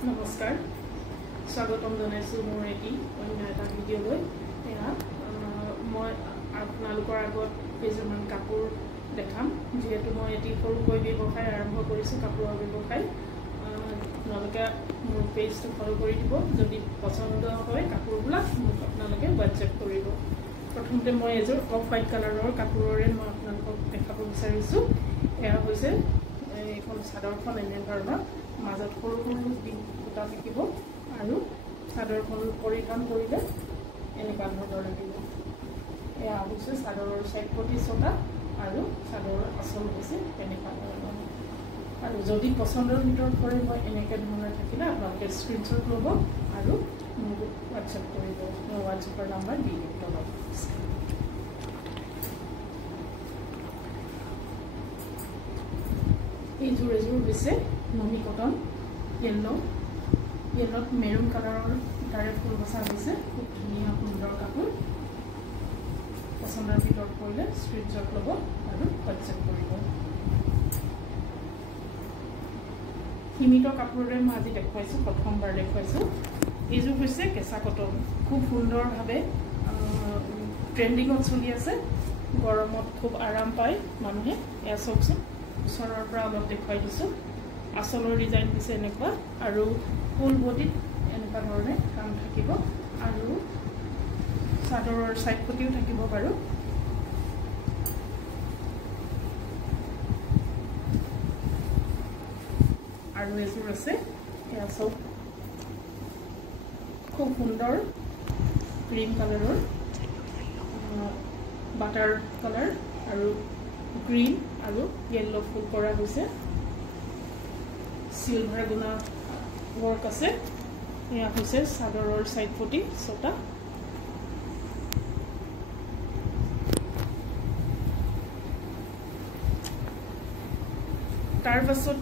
নমস্কাৰ স্বাগতম জনাইছোঁ মোৰ এটি অন্য এটা ভিডিঅ'লৈ মই আপোনালোকৰ আগত কেইযোৰমান কাপোৰ দেখাম যিহেতু মই এটি সৰুকৈ ব্যৱসায় আৰম্ভ কৰিছোঁ কাপোৰৰ ব্যৱসায় আপোনালোকে মোৰ পেজটো ফলো কৰি দিব যদি পছন্দ হয় কাপোৰবিলাক মোক আপোনালোকে হোৱাটছএপ কৰিব প্ৰথমতে মই এযোৰ অফ হোৱাইট কালাৰৰ কাপোৰৰে মই আপোনালোকক দেখাব বিচাৰিছোঁ এয়া হৈছে এইখন চাদৰখন এনেধৰণৰ মাজত সৰু সৰু বুটা থাকিব আৰু চাদৰখন পৰিধান কৰিলে এনেকুৱা ধৰণৰ লাগিব এয়া হৈছে চাদৰৰ চাইড পটি ছটা আৰু চাদৰৰ আচল হৈছে এনেকুৱা ধৰণৰ আৰু যদি পছন্দৰ ভিতৰত পৰে মই এনেকৈ ধৰণৰ থাকিলে আপোনালোকে স্ক্ৰীনশ্বট ল'ব আৰু মোক হোৱাটছএপ কৰিব মই হোৱাটছএপৰ নাম্বাৰ দি দিম তলত এইযোৰ হৈছে নুনি কটন য়েল্লত মেৰুন কালাৰৰ তাৰে ফুল বচা হৈছে খুব ধুনীয়া সুন্দৰ কাপোৰ পছন্দৰ ভিতৰত পৰিলে স্ক্ৰীনশ্বট ল'ব আৰু হোৱাটছএপ কৰিব সীমিত কাপোৰেৰে মই আজি দেখুৱাইছোঁ প্ৰথমবাৰ দেখুৱাইছোঁ এইযোৰ হৈছে কেঁচা কটন খুব সুন্দৰভাৱে ট্ৰেণ্ডিঙত চলি আছে গৰমত খুব আৰাম পায় মানুহে এয়া চাওকচোন ওচৰৰ পৰা অলপ দেখুৱাই দিছোঁ আচলৰ ডিজাইন হৈছে এনেকুৱা আৰু ফুল বডিত এনেকুৱা ধৰণে কাম থাকিব আৰু চাদৰৰ চাইড পটিও থাকিব বাৰু আৰু এযোৰ আছে এয়া চাওক খুব সুন্দৰ ক্ৰীম কালাৰৰ বাটাৰ কালাৰ আৰু গ্ৰীণ আৰু য়েল্লো ফুল কৰা হৈছে সিলভাৰ গুণা ৱৰ্ক আছে এয়া হৈছে চাদৰৰ চাইড পটি ছটা তাৰ পাছত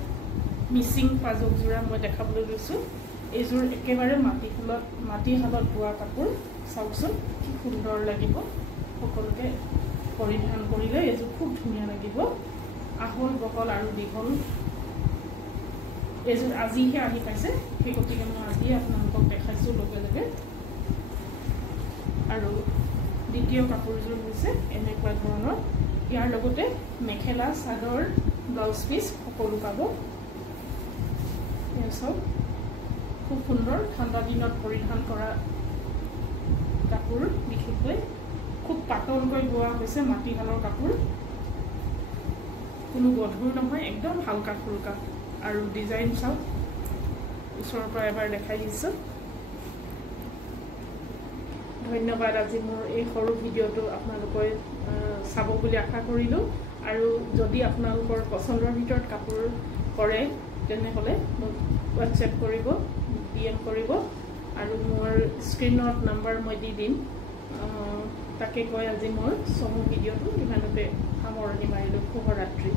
মিচিং পাজক যোৰা মই দেখাবলৈ লৈছোঁ এইযোৰ একেবাৰে মাটিশালত বোৱা কাপোৰ চাওকচোন কি সুন্দৰ লাগিব সকলোকে পৰিধান কৰিলে এইযোৰ খুব ধুনীয়া লাগিব আহল বহল আৰু দীঘল এইযোৰ আজিহে আহি পাইছে সেই গতিকে মই আজিয়ে আপোনালোকক দেখাইছোঁ লগে লগে আৰু দ্বিতীয় কাপোৰযোৰ হৈছে এনেকুৱা ধৰণৰ ইয়াৰ লগতে মেখেলা চাদৰ ব্লাউজ পিচ সকলো পাব এয়া চাওক খুব সুন্দৰ ঠাণ্ডা দিনত পৰিধান কৰা কাপোৰ বিশেষকৈ খুব পাতলকৈ বোৱা হৈছে মাটিশালৰ কাপোৰ কোনো গধুৰ নহয় একদম হালকা ফুলকা আৰু ডিজাইন চাওক ওচৰৰ পৰা এবাৰ দেখাই দিছোঁ ধন্যবাদ আজি মোৰ এই সৰু ভিডিঅ'টো আপোনালোকে চাব বুলি আশা কৰিলোঁ আৰু যদি আপোনালোকৰ পছন্দৰ ভিতৰত কাপোৰ পৰে তেনেহ'লে মোক হোৱাটছএপ কৰিব DM কৰিব আৰু মোৰ স্ক্ৰীনত নাম্বাৰ মই দি দিম তাকে কৈ আজি মোৰ চমু ভিডিঅ'টো ইমানতে সামৰণি মাৰিলোঁ শুভৰাত্ৰি